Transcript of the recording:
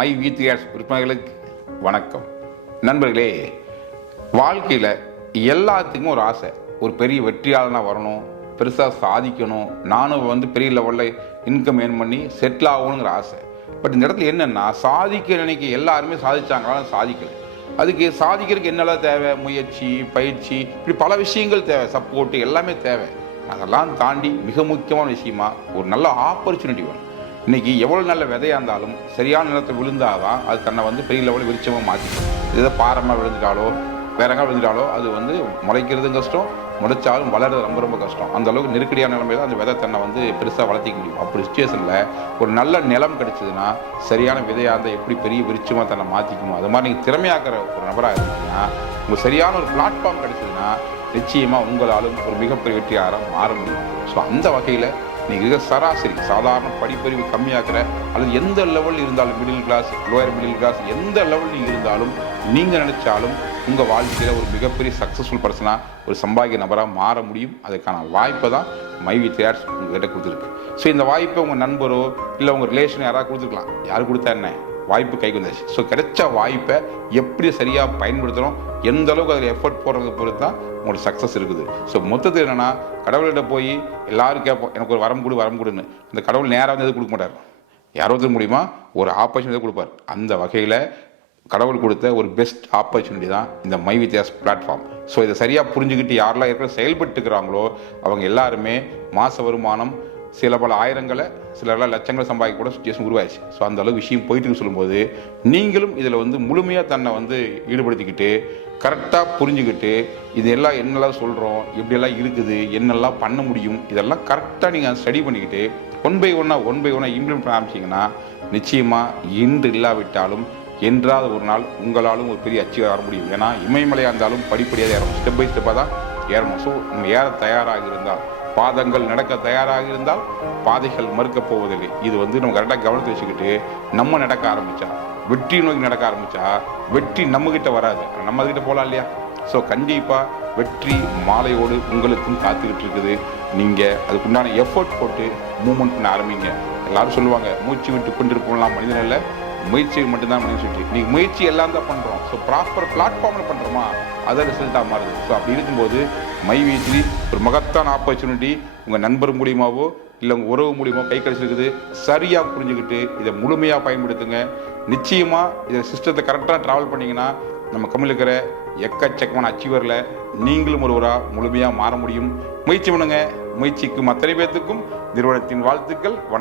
My Vidya's விற்பனைகளுக்கு வணக்கம். நண்பர்களே, வாழ்க்கையில் எல்லாத்துக்குமே ஒரு ஆசை, ஒரு பெரிய வெற்றியாளனாக வரணும், பெருசாக சாதிக்கணும், நானும் பெரிய லெவலில் இன்கம் ஏர்ன் பண்ணி செட்டில் ஆகணுங்கிற ஆசை. பட் இந்த இடத்துல என்னென்னா, சாதிக்க நினைக்க எல்லாருமே சாதிச்சாங்களாலும் சாதிக்கலை. அதுக்கு சாதிக்கிறதுக்கு என்னெல்லாம் தேவை? முயற்சி, பயிற்சி, இப்படி பல விஷயங்கள் தேவை, சப்போர்ட்டு எல்லாமே தேவை. அதெல்லாம் தாண்டி மிக முக்கியமான விஷயமா ஒரு நல்ல ஆப்பர்ச்சுனிட்டி வேணும். இன்றைக்கி எவ்வளோ நல்ல விதையாக இருந்தாலும் சரியான நிலத்தை விழுந்தாதான் அது தன்னை பெரிய லெவலில் விருட்சமாக மாற்றிக்கும். இதை பாரமாக விழுந்துட்டாலோ வேற எங்கே விழுந்துட்டாலோ அது முளைக்கிறதும் கஷ்டம், முளைச்சாலும் வளர்றது ரொம்ப ரொம்ப கஷ்டம். அந்த அளவுக்கு நெருக்கடியான நிலைமையில் தான் அந்த விதை தன்னை பெருசாக வளர்த்திக்க முடியும். அப்படி சுச்சுவேஷனில் ஒரு நல்ல நிலம் கிடைச்சதுன்னா, சரியான விதையாக இருந்தால் எப்படி பெரிய விருட்சமாக தன்னை மாற்றிக்குமோ அது மாதிரி நீங்கள் திறமையாக்குற ஒரு நபராக இருந்தீங்கன்னா, உங்களுக்கு சரியான ஒரு பிளாட்ஃபார்ம் கிடைச்சதுன்னா நிச்சயமாக உங்களாலும் ஒரு மிகப்பெரிய வெற்றியாளராக மாற முடியும். ஸோ அந்த வகையில் நீங்கள் சராசரி சாதாரண படிப்பறிவு கம்மியாக்குற அல்லது எந்த லெவல் இருந்தாலும், middle class, lower middle class, எந்த லெவல் நீங்கள் இருந்தாலும், நீங்கள் நினச்சாலும் உங்கள் வாழ்க்கையில் ஒரு மிகப்பெரிய சக்ஸஸ்ஃபுல் பர்சனாக, ஒரு சம்பாதிக்க நபராக மாற முடியும். அதுக்கான வாய்ப்பை தான் மை வித்யாஸ் உங்கள்கிட்ட கொடுத்துருக்கு. ஸோ இந்த வாய்ப்பை உங்கள் நண்பரோ இல்லை உங்கள் ரிலேஷன் யாராவது கொடுத்துருக்கலாம். யார் கொடுத்தா என்ன, வாய்ப்பு கைக்கு வந்துச்சு. ஸோ கிடைச்ச வாய்ப்பை எப்படி சரியாக பயன்படுத்துகிறோம், எந்த அளவுக்கு அதில் எஃபர்ட் போடுறதை பொறுத்து தான் உங்களோட சக்ஸஸ் இருக்குது. ஸோ மொத்தத்தில் என்னென்னா, கடவுள்கிட்ட போய் எல்லாரும் கேட்போம், எனக்கு ஒரு வரம் கொடுன்னு. இந்த கடவுள் நேராக எதுவும் கொடுக்க மாட்டார். யாரோ ஒருத்தர் மூலிமா ஒரு ஆப்பர்ச்சுனிட்டி கொடுப்பார். அந்த வகையில் கடவுள் கொடுத்த ஒரு பெஸ்ட் ஆப்பர்ச்சுனிட்டி தான் இந்த மை வித்யாஸ் பிளாட்ஃபார்ம். ஸோ இதை சரியாக புரிஞ்சுக்கிட்டு யாரெல்லாம் ஏற்கனவே செயல்பட்டுக்கிறாங்களோ அவங்க எல்லாருமே மாத வருமானம் சில பல ஆயிரங்களை, சிலரெல்லாம் லட்சங்களை சம்பாதிக்க கூட சுச்சுவேஷன் உருவாயிடுச்சு. ஸோ அந்த அளவு விஷயம் போயிட்டு சொல்லும்போது நீங்களும் இதில் முழுமையாக தன்னை ஈடுபடுத்திக்கிட்டு கரெக்டாக புரிஞ்சுக்கிட்டு இதெல்லாம் என்னெல்லாம் சொல்கிறோம், எப்படியெல்லாம் இருக்குது, என்னெல்லாம் பண்ண முடியும், இதெல்லாம் கரெக்டாக நீங்கள் ஸ்டடி பண்ணிக்கிட்டு ஒன் பை ஒன்னாக இம்ப்ளிமெண்ட் பண்ண ஆரம்பிச்சிங்கன்னா நிச்சயமாக இன்று இல்லாவிட்டாலும் என்றாவது ஒரு நாள் உங்களாலும் ஒரு பெரிய அச்சீவ் வர முடியும். ஏன்னா இமயமலையாக இருந்தாலும் படிப்படியாக ஏறணும், ஸ்டெப் பை ஸ்டெப்பாக தான் ஏறணும். ஸோ நம்ம ஏற தயாராக இருந்தால், பாதங்கள் நடக்க தயாராக இருந்தால் பாதைகள் மறுக்க போவதில்லை. இது நம்ம கரெக்டாக கவனத்தை வச்சுக்கிட்டு நம்ம நடக்க ஆரம்பித்தா, வெற்றி நோக்கி நடக்க ஆரம்பித்தா வெற்றி நம்மக்கிட்ட வராது, நம்மக்கிட்ட போகலாம் இல்லையா? ஸோ கண்டிப்பாக வெற்றி மாலையோடு உங்களுக்கும் காத்துக்கிட்டு இருக்குது. நீங்கள் அதுக்குண்டான எஃபர்ட் போட்டு மூவ்மெண்ட் பண்ண ஆரம்பிங்க. எல்லோரும் சொல்லுவாங்க, மூச்சு விட்டு கொண்டிருப்போம்லாம் மனிதன் இல்லை, முயற்சி மட்டும்தான் மனிதன் சுற்றி. நீங்கள் முயற்சி எல்லாம் தான் பண்ணுறோம். ஸோ ப்ராப்பர் பிளாட்ஃபார்மில் பண்ணுறோமா, அதை ரிசல்ட்டாக மாறுது. ஸோ அப்படி இருக்கும்போது மை வீட்லி ஒரு மகத்தான ஆப்பர்ச்சுனிட்டி உங்கள் நண்பர் மூலியமாவோ இல்லை உங்கள் உறவு மூலியமாக கை கிடைச்சிருக்குது. சரியாக புரிஞ்சுக்கிட்டு இதை முழுமையாக பயன்படுத்துங்க. நிச்சயமாக இதை சிஸ்டத்தை கரெக்டாக ட்ராவல் பண்ணிங்கன்னா நம்ம கம்மியில் இருக்கிற எக்கச்சக்கமான அச்சீவரில் நீங்களும் ஒருவராக முழுமையாக மாற முடியும். முயற்சி பண்ணுங்க. முயற்சிக்கும் அத்தனை பேர்த்துக்கும் நிறுவனத்தின் வாழ்த்துக்கள். வணக்கம்.